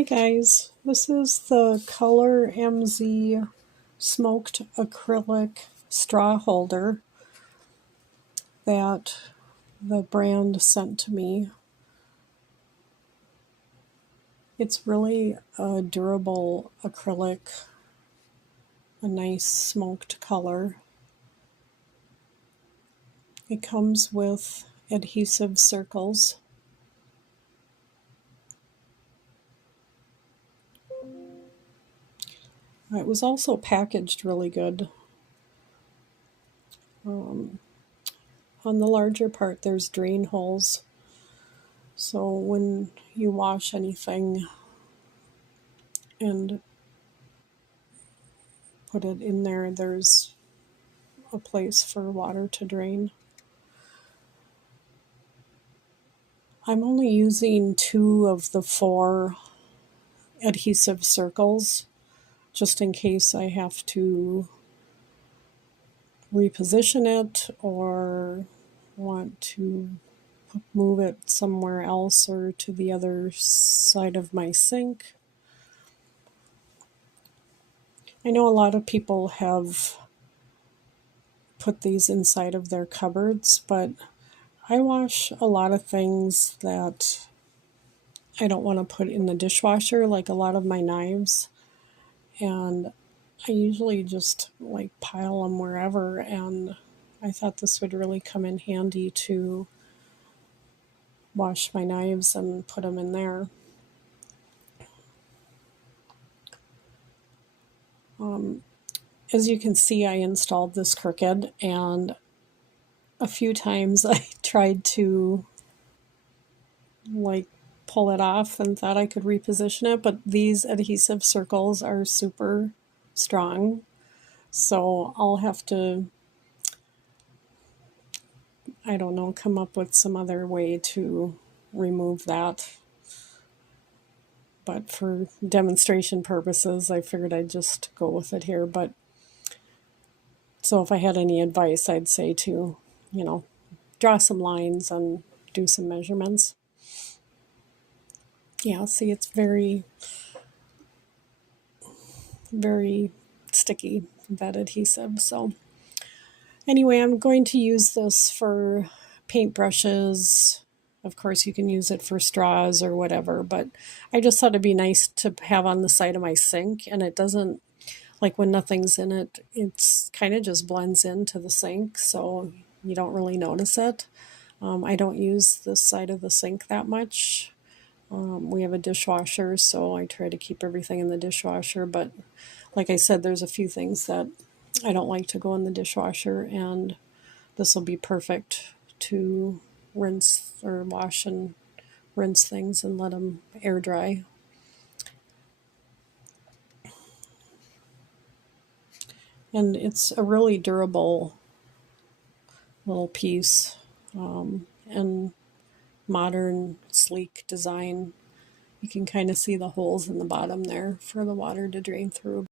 Hi guys, this is the Color MZ smoked acrylic straw holder that the brand sent to me. It's really a durable acrylic, a nice smoked color. It comes with adhesive circles. It was also packaged really good. On the larger part there's drain holes, so when you wash anything and put it in there, there's a place for water to drain. I'm only using 2 of the 4 adhesive circles just in case I have to reposition it or want to move it somewhere else or to the other side of my sink. I know a lot of people have put these inside of their cupboards, but I wash a lot of things that I don't want to put in the dishwasher, like a lot of my knives, and I usually just like pile them wherever, and I thought this would really come in handy to wash my knives and put them in there. As you can see, I installed this crooked, and a few times I tried to like pull it off and thought I could reposition it, but these adhesive circles are super strong, so I'll have to, I don't know, come up with some other way to remove that. But for demonstration purposes, I figured I'd just go with it here. But so if I had any advice, I'd say to, draw some lines and do some measurements. Yeah, see, it's very, very sticky, that adhesive. So anyway, I'm going to use this for paintbrushes. Of course, you can use it for straws or whatever, but I just thought it'd be nice to have on the side of my sink, and it doesn't, like when nothing's in it, it's kind of just blends into the sink, so you don't really notice it. I don't use this side of the sink that much. We have a dishwasher, so I try to keep everything in the dishwasher, but like I said, there's a few things that I don't like to go in the dishwasher, and this will be perfect to rinse or wash and rinse things and let them air dry. And it's a really durable little piece, and modern, sleek design. You can kind of see the holes in the bottom there for the water to drain through.